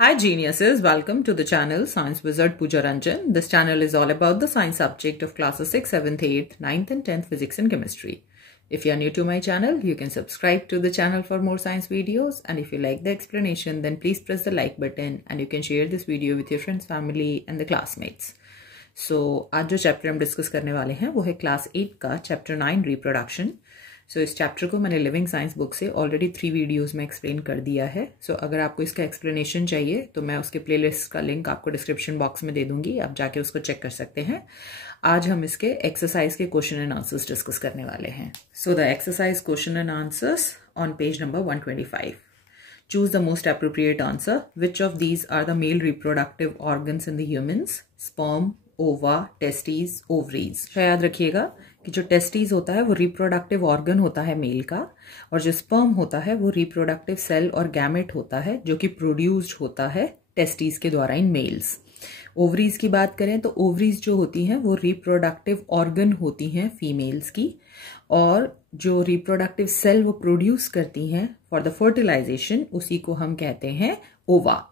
Hi geniuses, welcome to the channel Science Wizard Pooja Ranjan. This channel is all about the science subject of classes 6th, 7th, 8th, 9th and 10th physics and chemistry. If you are new to my channel, you can subscribe to the channel for more science videos, and if you like the explanation then please press the like button and you can share this video with your friends, family and the classmates. So आज जो chapter हम discuss करने वाले हैं वो है class 8 का chapter 9 reproduction. सो इस चैप्टर को मैंने लिविंग साइंस बुक से ऑलरेडी 3 वीडियोस में एक्सप्लेन कर दिया है. सो अगर आपको इसका एक्सप्लेनेशन चाहिए तो मैं उसके प्लेलिस्ट का लिंक आपको डिस्क्रिप्शन बॉक्स में दे दूंगी, आप जाके उसको चेक कर सकते हैं. आज हम इसके एक्सरसाइज के क्वेश्चन एंड आंसर्स डिस्कस करने वाले हैं. So the exercise question and answers on page number 125. Choose the most appropriate answer. Which of these are the male reproductive organs in the humans? Sperm, ova, testes, ovaries. याद रखिएगा कि जो testes होता है वो रिप्रोडक्टिव ऑर्गन होता है mail का, और जो स्पर्म होता है वो रिप्रोडक्टिव सेल और गैमेट होता है जो कि प्रोड्यूस्ड होता है टेस्टीज के द्वारा इन मेल्स. ओवरीज की बात करें तो ओवरीज जो होती हैं वो रिप्रोडक्टिव ऑर्गन होती हैं फीमेल्स की, और जो रिप्रोडक्टिव सेल वो प्रोड्यूस करती हैं फॉर द फर्टिलाइजेशन उसी को हम कहते हैं ओवा.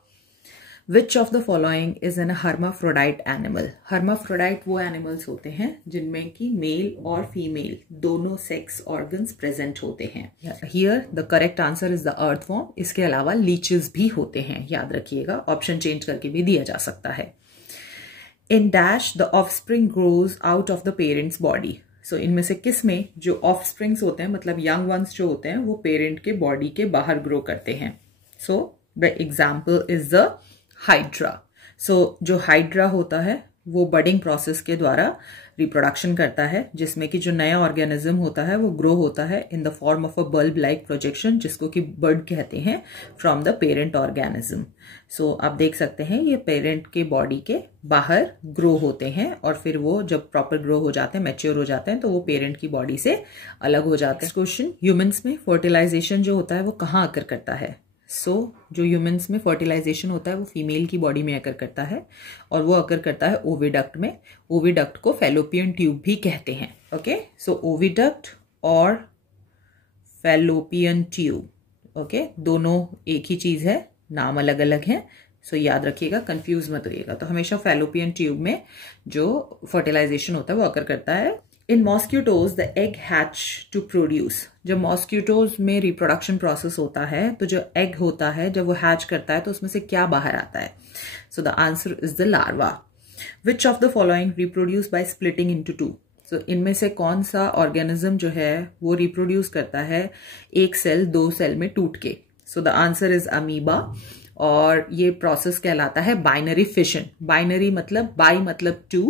Which of the following is an hermaphrodite animal? hermaphrodite वो एनिमल्स होते हैं जिनमें कि मेल और फीमेल दोनों सेक्स ऑर्गन्स प्रेजेंट होते हैं. Here the correct answer is the earthworm. इसके अलावा लीचेस भी होते हैं, याद रखिएगा, ऑप्शन चेंज करके भी दिया जा सकता है. In dash the offspring grows out of the parent's body. So इनमें से किस में जो ऑफस्प्रिंग्स होते हैं मतलब यंग वंस जो होते हैं वो पेरेंट के बॉडी के बाहर ग्रो करते हैं. So the example is the hydra. So जो हाइड्रा होता है वो बडिंग प्रोसेस के द्वारा रिप्रोडक्शन करता है, जिसमें कि जो नया ऑर्गेनिज्म होता है वो ग्रो होता है in the form of a bulb like projection, जिसको कि बर्ड कहते हैं, फ्रॉम द पेरेंट ऑर्गेनिज्म. सो आप देख सकते हैं ये पेरेंट के बॉडी के बाहर ग्रो होते हैं, और फिर वो जब प्रॉपर ग्रो हो जाते हैं, मैच्योर हो जाते हैं, तो वो पेरेंट की बॉडी से अलग हो जाते हैं. क्वेश्चन, ह्यूमंस में फर्टिलाइजेशन जो होता है वो कहाँ आकर करता है? जो ह्यूमंस में फर्टिलाइजेशन होता है वो फीमेल की बॉडी में अकर करता है, और वो अकर करता है ओविडक्ट में. ओविडक्ट को फैलोपियन ट्यूब भी कहते हैं. ओके, सो ओविडक्ट और फैलोपियन ट्यूब, ओके, दोनों एक ही चीज है, नाम अलग अलग है. सो याद रखिएगा, कंफ्यूज मत होइएगा. तो हमेशा फैलोपियन ट्यूब में जो फर्टिलाइजेशन होता है वो अकर करता है. In mosquitoes, the egg hatch to produce. जब मॉस्किटोज में रिप्रोडक्शन प्रोसेस होता है तो जो एग होता है जब वो हैच करता है तो उसमें से क्या बाहर आता है? So the answer is the larva. Which of the following reproduce by splitting into two? So इनमें से कौन सा ऑर्गेनिज्म जो है वो रिप्रोड्यूस करता है एक सेल दो सेल में टूट के? सो द आंसर इज अमीबा, और ये प्रोसेस कहलाता है बाइनरी फिशन. बाइनरी मतलब बाई मतलब 2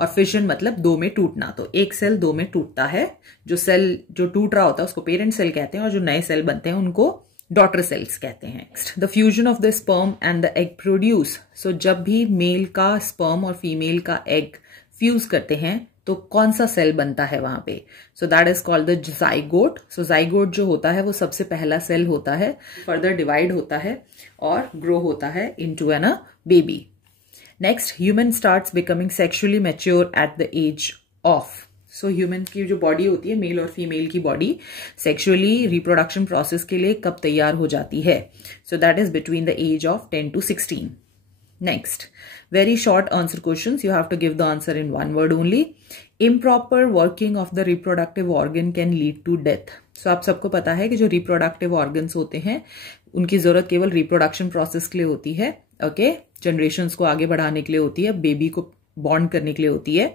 और फिशन मतलब दो में टूटना. तो एक सेल दो में टूटता है, जो सेल जो टूट रहा होता है उसको पेरेंट सेल कहते हैं, और जो नए सेल बनते हैं उनको डॉटर सेल्स कहते हैं. Next, the fusion of the sperm and the egg produce. So जब भी मेल का स्पर्म और फीमेल का एग फ्यूज करते हैं तो कौन सा सेल बनता है वहां पे? सो that is called the zygote. So zygote जो होता है वो सबसे पहला सेल होता है, फर्दर डिवाइड होता है और ग्रो होता है into an a baby. Next, human starts becoming sexually mature at the age of. So human की जो बॉडी होती है, मेल और फीमेल की बॉडी, सेक्सुअली रिप्रोडक्शन प्रोसेस के लिए कब तैयार हो जाती है? So that is between the age of 10 to 16. Next, very short answer questions. You have to give the answer in one word only. Improper working of the reproductive organ can lead to death. So आप सबको पता है कि जो reproductive organs होते हैं उनकी जरूरत केवल reproduction process के लिए होती है. ओके, generations को आगे बढ़ाने के लिए होती है, बेबी को बॉन्ड करने के लिए होती है.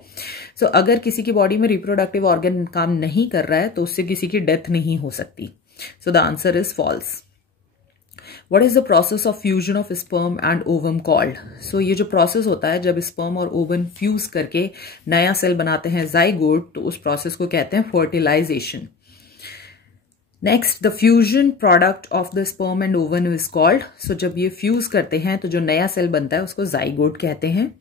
सो अगर किसी की बॉडी में रिप्रोडक्टिव ऑर्गन काम नहीं कर रहा है तो उससे किसी की डेथ नहीं हो सकती. So the answer is false. What is the process of fusion of sperm and ovum called? So ये जो प्रोसेस होता है जब स्पर्म और ओवम फ्यूज करके नया सेल बनाते हैं जाइगोट, तो उस प्रोसेस को कहते हैं fertilisation. Next, the fusion product of the sperm and ovum is called. So जब ये फ्यूज करते हैं तो जो नया सेल बनता है उसको जाइगोट कहते हैं.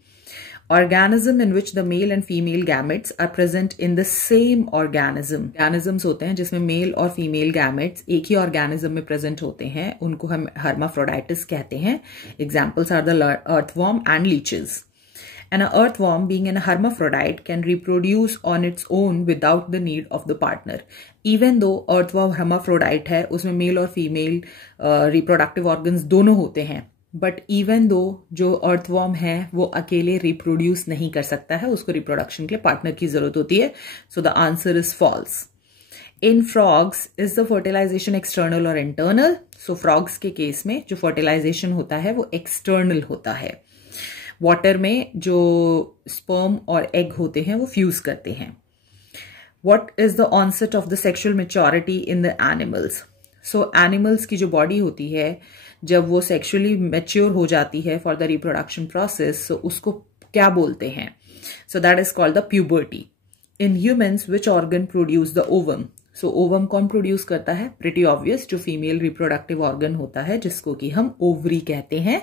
Organism in which the male and female gametes are present in the same organism. Organisms होते हैं जिसमें मेल और फीमेल गैमेट्स एक ही ऑर्गेनिज्म में प्रेजेंट होते हैं, उनको हम hermaphrodites कहते हैं. Examples are the earthworm and leeches. And an earthworm being an hermaphrodite can reproduce on its own without the need of the partner. Even though earthworm hermaphrodite है, उसमें मेल और फीमेल reproductive organs दोनों होते हैं, but even though जो earthworm है वो अकेले रिप्रोड्यूस नहीं कर सकता है, उसको रिप्रोडक्शन के लिए पार्टनर की जरूरत होती है. So the answer is false. In frogs is the fertilization external और इंटरनल. सो फ्रॉग्स के केस में जो फर्टिलाइजेशन होता है वो एक्सटर्नल होता है. वाटर में जो स्पर्म और एग होते हैं वो फ्यूज करते हैं. What is the onset of the sexual maturity in the animals? So animals की जो body होती है जब वो sexually mature हो जाती है for the reproduction process, so उसको क्या बोलते हैं? So that is called the puberty. In humans, which organ produce the ovum? So ovum कौन produce करता है? Pretty obvious, जो female reproductive organ होता है जिसको कि हम ovary कहते हैं,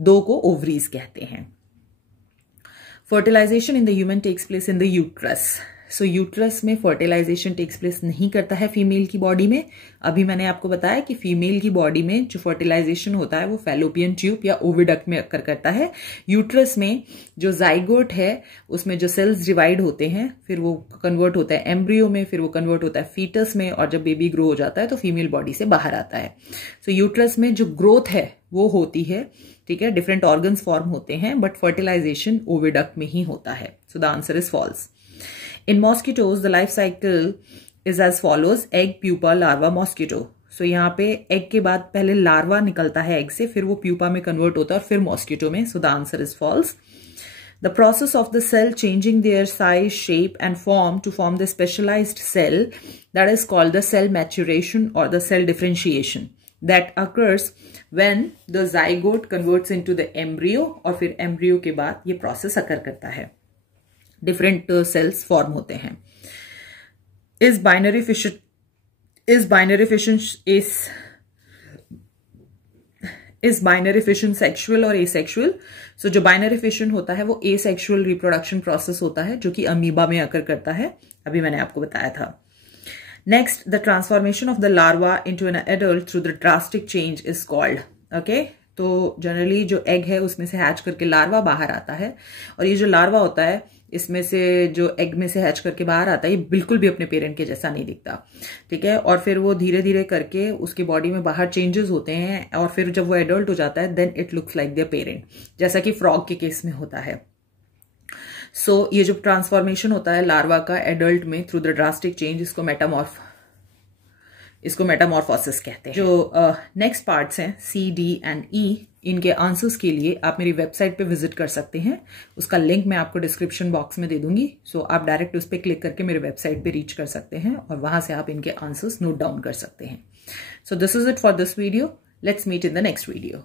दो को ovaries कहते हैं. Fertilization in the human takes place in the uterus. So uterus में फर्टिलाइजेशन टेक्स प्लेस नहीं करता है फीमेल की बॉडी में. अभी मैंने आपको बताया कि फीमेल की बॉडी में जो फर्टिलाइजेशन होता है वो फैलोपियन ट्यूब या ओविडक्ट में अक्कर करता है. यूट्रस में जो जाइगोट है उसमें जो सेल्स डिवाइड होते हैं फिर वो कन्वर्ट होता है एम्ब्रियो में, फिर वो कन्वर्ट होता है फीटस में, और जब बेबी ग्रो हो जाता है तो फीमेल बॉडी से बाहर आता है. सो यूट्रस में जो ग्रोथ है वो होती है, ठीक है, डिफरेंट ऑर्गन्स फॉर्म होते हैं, बट फर्टिलाइजेशन ओविडक्ट में ही होता है. So the answer is false. In mosquitoes, the life cycle is as follows: egg, pupa, larva, mosquito. So यहाँ पे egg के बाद पहले larva निकलता है egg से, फिर वो pupa में convert होता है और फिर mosquito में. So the answer is false. The process of the cell changing their size, shape and form to form the specialized cell, that is called the cell maturation or the cell differentiation. That occurs when the zygote converts into the embryo, और फिर embryo के बाद ये process occur करता है. Different cells form होते हैं. Is binary fission sexual और एसेक्सुअल? सो जो बाइनरी फिशन होता है वो एसेक्सुअल रिप्रोडक्शन प्रोसेस होता है जो कि अमीबा में अकर करता है, अभी मैंने आपको बताया था. Next, the transformation of the larva into an adult through the drastic change is called. Okay, तो जनरली जो एग है उसमें से हैच करके लार्वा बाहर आता है, और ये जो लार्वा होता है इसमें से जो एग में से हैच करके बाहर आता है ये बिल्कुल भी अपने पेरेंट के जैसा नहीं दिखता, ठीक है. और फिर वो धीरे धीरे करके उसकी बॉडी में बाहर चेंजेस होते हैं, और फिर जब वो एडल्ट हो जाता है then it looks like their parent, जैसा कि फ्रॉग के केस में होता है. सो ये जो ट्रांसफॉर्मेशन होता है लार्वा का एडल्ट में थ्रू द ड्रास्टिक चेंज, इसको मेटामॉर्फोसिस कहते हैं. जो नेक्स्ट पार्ट्स हैं सी, डी एंड ई, इनके आंसर्स के लिए आप मेरी वेबसाइट पे विजिट कर सकते हैं. उसका लिंक मैं आपको डिस्क्रिप्शन बॉक्स में दे दूंगी. सो आप डायरेक्ट उस पर क्लिक करके मेरे वेबसाइट पे रीच कर सकते हैं और वहां से आप इनके आंसर्स नोट डाउन कर सकते हैं. So this is it for this video. Let's meet in the next video.